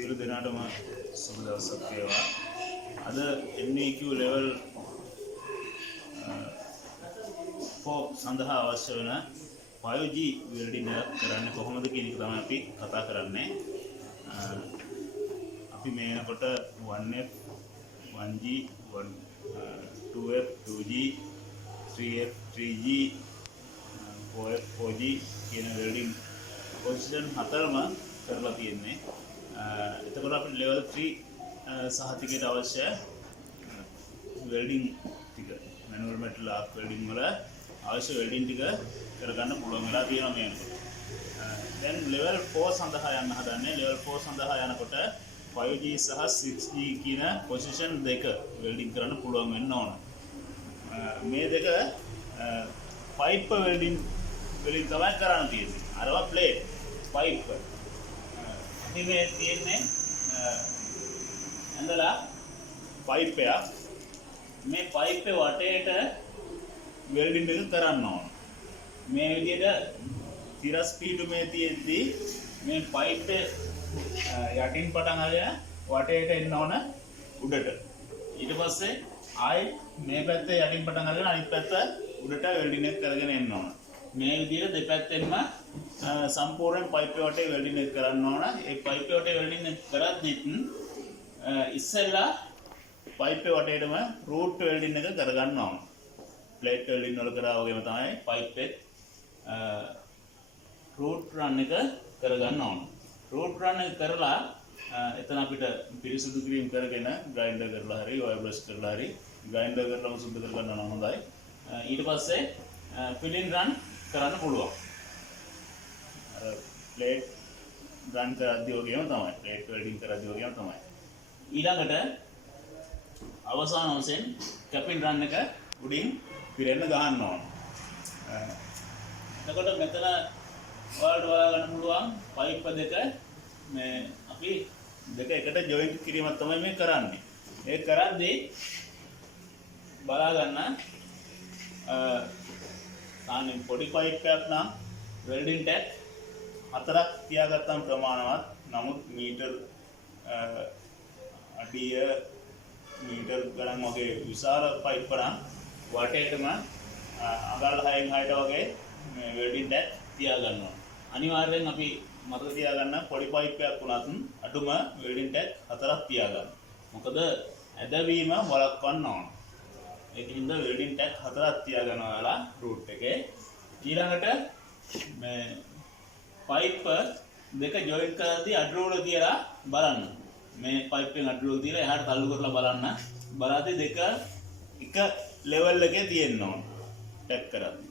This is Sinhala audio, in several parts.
සියලු දෙනාටම සුබ දවසක් වේවා. අද NVQ Level 4 සඳහා අවශ්‍ය වෙන 5G welding එක කරන්න කොහොමද කියන එක තමයි අපි කතා කරන්නේ. අපි මේ වෙනකොට 1F 1G 2F 2G 3F 3G 4F 4G කියන welding position හතරම කරලා තියෙන්නේ. එතකොට අපි level 3 සහතිකයට අවශ්‍ය welding ටික manual metal arc welding වල අවශ්‍ය welding ටික කරගන්න පුළුවන් වෙලා තියෙනවා මේ වෙනකොට. දැන් level 4 සඳහා යන්න හදන්නේ. level 4 සඳහා යනකොට 5G සහ 6G කියන position දෙක welding කරන්න පුළුවන් වෙන්න ඕන. මේ දෙක pipe welding වලින් තමයි කරන්න තියෙන්නේ. අරවා plate pipe මේ තියෙන්නේ ඇඳලා පයිප් එක මේ පයිප් එක වටේට වෙල්ඩින් එක කරන්න ඕන. මේ විදිහට තිරස් පීඩු මේ තියෙද්දි මේ පයිප් එක යටින් පටන් අරගෙන වටේට එන්න ඕන උඩට. ඊට පස්සේ ආයි මේ පැත්තේ යටින් පටන් අරගෙන අනිත් පැත්ත උඩට වෙල්ඩින් එක කරගෙන එන්න ඕන. මේ විදිහට දෙපැත්තෙන්ම සම්පූර්ණ පයිප් එක වටේ වෙල්ඩින් එක කරන්න ඕන. ඒ පයිප් එක වටේ වෙල්ඩින් එක කරද්දිත් ඉස්සෙල්ලා පයිප් එක වටේටම රූට් වෙල්ඩින් එක කරගන්න ඕන. ප්ලේට් වෙල්ඩින් වල කරා වගේම තමයි පයිප් එක රූට් රන් එක කරගන්න ඕන. රූට් රන් එක කරලා එතන අපිට පිරිසුදු කිරීම කරගෙන ග්‍රයින්ඩර් කරලා හරි ඔයල් බ්‍රෂ් කරලා හරි ග්‍රයින්ඩර් කරලාම සුද්ධ කරගන්න නම් හොඳයි. ඊට පස්සේ ෆිලින් රන් කරන්න පුළුවන්. අර ප්ලේට් රන් කරද්දී වගේම තමයි. ප්ලේට් වෙල්ඩින් කරද්දී වගේම තමයි. ඊළඟට අවසාන වශයෙන් කැපින් රන් එක උඩින් පිරෙන්න ගහන්න ඕන. එතකොට මෙතන ඔයාලට හොයා ගන්න පුළුවන් පයිප් දෙක මේ අපි දෙක එකට ජොයින්ට් කිරීමක් තමයි මේ කරන්නේ. ඒ කරද්දී බලා ගන්න තානේ පොඩි පයිප් එකක් නම් වෙල්ඩින් ටැග් 4ක් තියාගත්තම ප්‍රමාණවත්. නමුත් මීටර් අඩිය මීටර් ගණන් වගේ විශාල පයිප් එකක් වටේටම අඟල් 6න් 6ට වගේ මේ වෙල්ඩින් ටැග් තියාගන්න ඕන. අනිවාර්යෙන් අපි මතක තියාගන්න පොඩි පයිප් එකක් වුණත් අඩුම වෙල්ඩින් ටැග් 4ක් තියාගන්න. මොකද ඇදවීම වළක්වන්න ඕන. ඒකින්ද වෙල්ඩින් ටැග් 4ක් තියාගන්න ඔයාලා රූට් එකේ. ඊළඟට මේ පයිප් දෙක ජොයින් කරද්දී අඩ්‍රෝල තියලා බලන්න. මේ පයිප් එකෙන් අඩ්‍රෝල තියලා එහාට තල්ලු කරලා බලන්න. බලද්දී දෙක එක ලෙවල් එකේ තියෙන්න ඕන. ටැග් කරද්දී.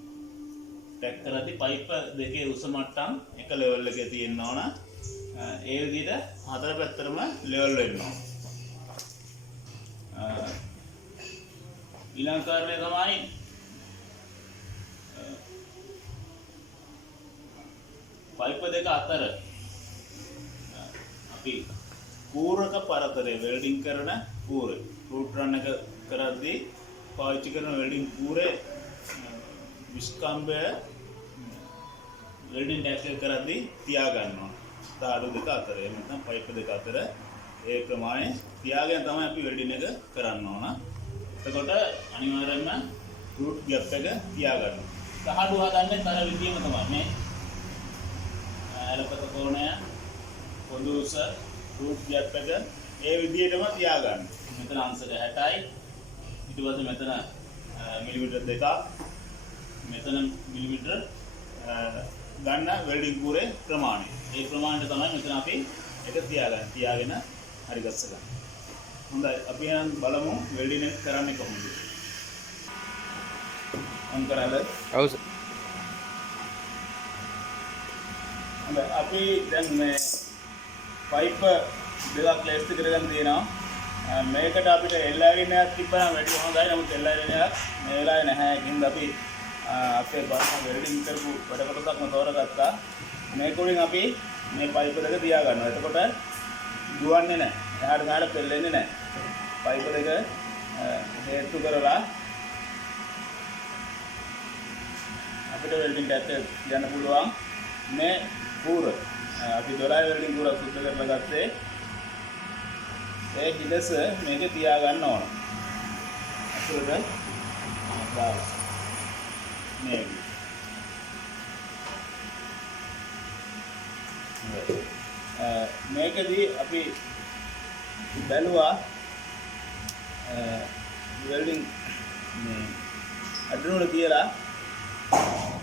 ටැග් කරද්දී පයිප් දෙකේ උස මට්ටම් එක ලෙවල් එකේ තියෙන්න ඕන. ඒ විදිහට හතර පැත්තටම ලෙවල් වෙන්න ඕන. ඊළඟ කාරණය තමයි පයිප් දෙක අතර අපි පූරක පරතරය වෙල්ඩින් කරන පූරය රූට් රන් එක කරද්දී පාවිච්චි කරන වෙල්ඩින් පූරේ විස්කම්බය වෙල්ඩින් ටැග් එක කරද්දී තියාගන්න ඕන. තාඩු දෙක අතර එහෙම නැත්නම් පයිප් දෙක අතර ඒ ප්‍රමාණය තියාගෙන තමයි අපි වෙල්ඩින් එක කරන්න ඕන. එතකොට අනිවාර්යයෙන්ම රූට් ගැප් එක තියාගන්න. සහඩු හදන්නේ තර විදියම තමයි මේ ඇලපත කෝණය පොදු උස රූට් ගැප් එක ඒ විදියටම තියාගන්න. මෙතන අංශක 60යි. ඊට පස්සේ මෙතන මිලිමීටර් 2ක් මෙතන මිලිමීටර් ගන්න වෙල්ඩින් පූරේ ප්‍රමාණය. ඒ ප්‍රමාණයට තමයි මෙතන අපි එක තියාගෙන හරි ගස්ස ගන්න. හොඳයි අපි යන් බලමු වෙල්ඩින් එක කරන්නේ කොහොමද. අන් කරලා ඔව් සර්. හොඳයි අපි දැන් මේ පයිප් දෙකක් ලේස්ති කරගෙන තියෙනවා. මේකට අපිට එල්ලාරිනයක් තිබ්බනම් වැඩි හොඳයි. නමුත් එල්ලාරිනයක් මේ වෙලාවේ නැහැ. ඒකින්ද අපි අපේ බාහිර වෙල්ඩින් කරපු වැඩ කොටසක්ම තෝරගත්තා. මේක උඩින් අපි මේ පයිප් දෙක තියා ගන්නවා. එතකොට දුවන්නේ නැහැ. එහාට මෙහාට පෙරලෙන්නේ නැහැ. පයිප් දෙක හේතු කරලා අපිට වෙල්ඩින් ටැග් යන්න පුළුවන්. මේ පූර අපි 12 වෙල්ඩින් පූරක් සුද්ධ කරලා ගත්තේ ඒ හිලස මේක තියා ගන්න ඕන. අතුරට දාලා මේක. මේකදී අපි බැලුවා වෙල්ඩින් මේ අඩුවල තියලා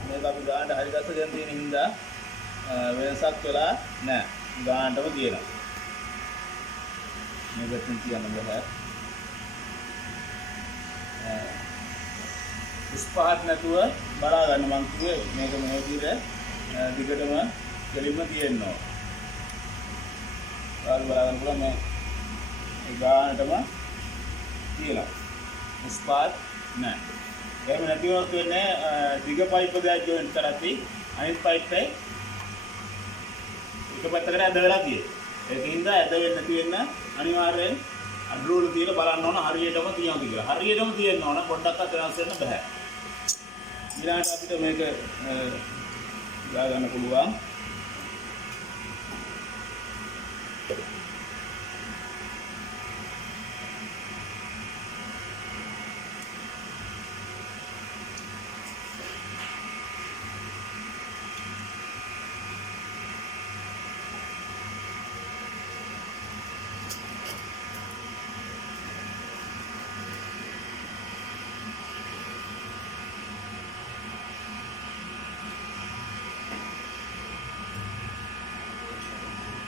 මේක අපි ගානට හරි ගස්සගෙන තියෙන හින්දා වෙනසක් වෙලා නැහැ. ගානටම තියෙනවා. මේ පැත්තෙන් තියන්න බෑ. ස්පාට් නැතුව බලා ගන්න මං කිව්වේ මේක මේ විදිහට දිගටම කෙලින්ම තියෙන්න ඕන. බලා ගන්න පුළුවන් මේ ගානටම තියෙනවා. ස්පාට් නැහැ. එහෙම නැති වුණොත් වෙන්නේ දිග පයිප් දෙකක් ජොයින්ට් කරද්දී අනිත් පයිප් එක පැත්තකට ඇද වෙලා තියෙන්නේ. ඒකින්ද ඇද වෙන්නේ නැති වෙන්න අනිවාර්යෙන් අඩුවල තියලා බලන්න ඕන හරියටම තියනවාද කියලා. හරියටම තියෙන්න ඕන පොඩ්ඩක්වත් වෙනස් වෙන්න බෑ. ඊළඟට අපිට මේක ගා ගන්න පුළුවන්.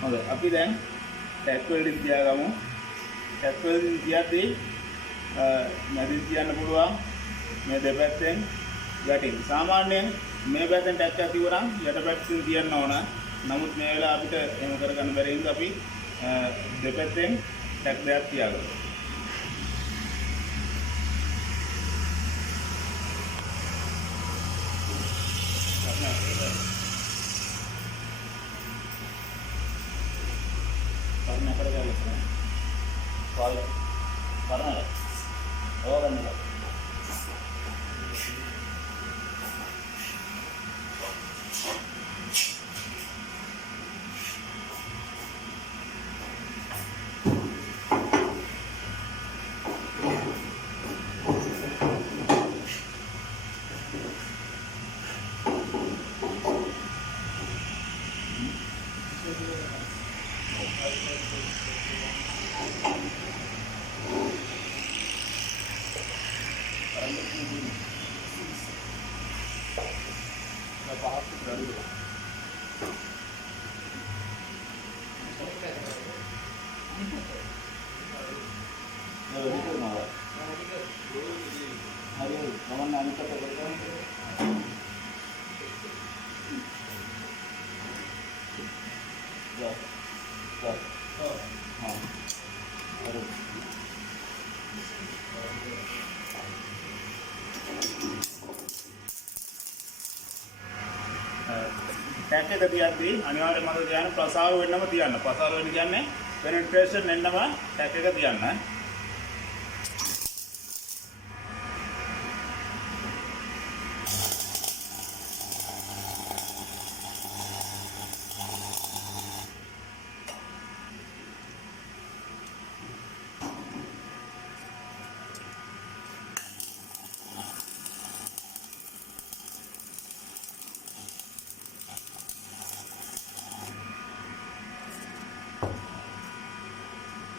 හොඳයි අපි දැන් ටැක් වෙල්ඩින් තියාගමු. ටැක් වෙල්ඩින් තියද්දී මැදින් තියන්න පුළුවන් මේ දෙපැත්තෙන් යටින්. සාමාන්‍යයෙන් මේ පැත්තෙන් ටැක් එකක් තියුවනම් යට පැත්තෙන් තියන්න ඕන. නමුත් මේ වෙලාව අපිට එහෙම කරගන්න බැරි හින්දා අපි දෙපැත්තෙන් ටැක් දෙකක් තියාගමු. Karena pada kali ini, karena orang ini. ටැක් එක තියද්දී අනිවාර්යයෙන්ම මතක තියාගන්න ප්‍රසාර වෙන්නම තියන්න. ප්‍රසාර වෙන්න කියන්නේ පෙනෙට්‍රේෂන් එන්නම ටැක් එක තියන්න.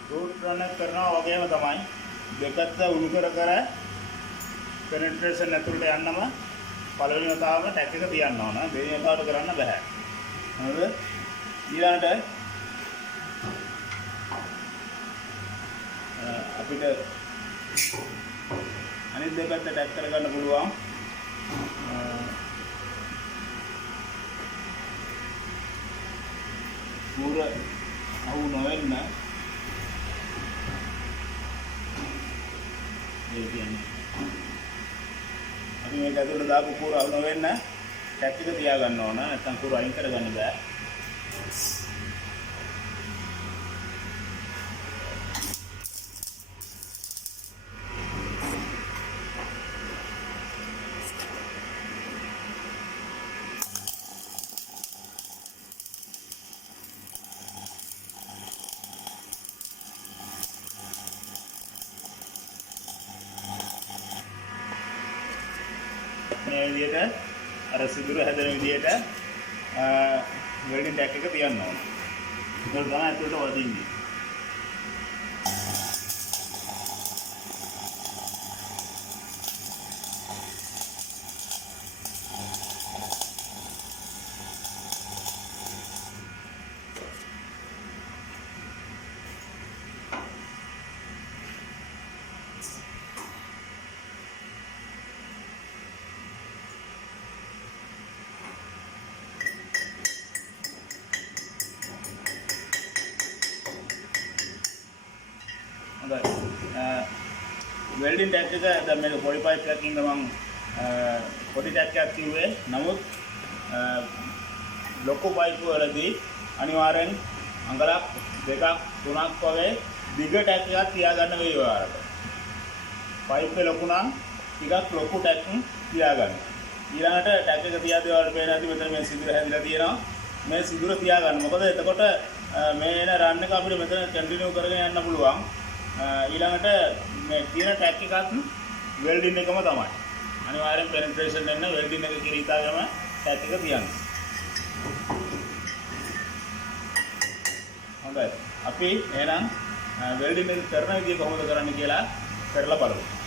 रूट रन करना वगैरह තමයි දෙකත් උණු කර පෙනෙට්‍රේෂන් ඇතුළට යන්නම පළවෙනි වතාවම ටැක් එක තියන්න ඕන. දෙවෙනි වතාවට කරන්න බෑ. හරිද? ඊළඟට අපිට අනිත් දෙපැත්ත ටැක් කරගන්න පුළුවන්. පුර අහු නොවෙන්න අපි මේක ඇතුළට දාපු කුර අහු නොවෙන්න ටැක් එක තියාගන්න ඕන. නැත්නම් කුර අයින් කරගන්න බෑ. මේ විදිහට අර සිදුර හැදෙන විදිහට වෙල්ඩින් ටැග් එක තියන්න ඕන. ඒක තමයි ඇතුළට වදින්නේ. වෙල්ඩින් ටැග් එක දැන් මේක පොඩි පයිප් එකකින් මම පොඩි ටැග් එකක් කිව්වේ. නමුත් ලොකු පයිප් වලදී අනිවාර්යෙන් අඟලක් දෙකක් තුනක් වගේ දිග ටැග් එකක් තියාගන්න වෙයි ඔයාලට. පයිප් එක ලොකු නම් ටිකක් ලොකු ටැග් තියාගන්න. ඊළඟට ටැග් එක තියාදී ඔයාලට පේන ඇති මෙතන මේ සිදුර හැදිලා තියෙනවා. මේ සිදුර තියාගන්න. මොකද එතකොට මේ එන රන් එක අපිට මෙතන කන්ටිනියු කරගෙන යන්න පුළුවන්. ඊළඟට මේ තියෙන ටැග් එකත් වෙල්ඩින් එකම තමයි. අනිවාර්යෙන් පෙනිට්‍රේෂන් එන්න වෙල්ඩින් එක කිරීතාවම ටැග් එක තියන්න. හොඳයි. අපි එහෙනම් වෙල්ඩින් එක කරන විදිය කොහොමද කරන්න කියලා කරලා බලමු.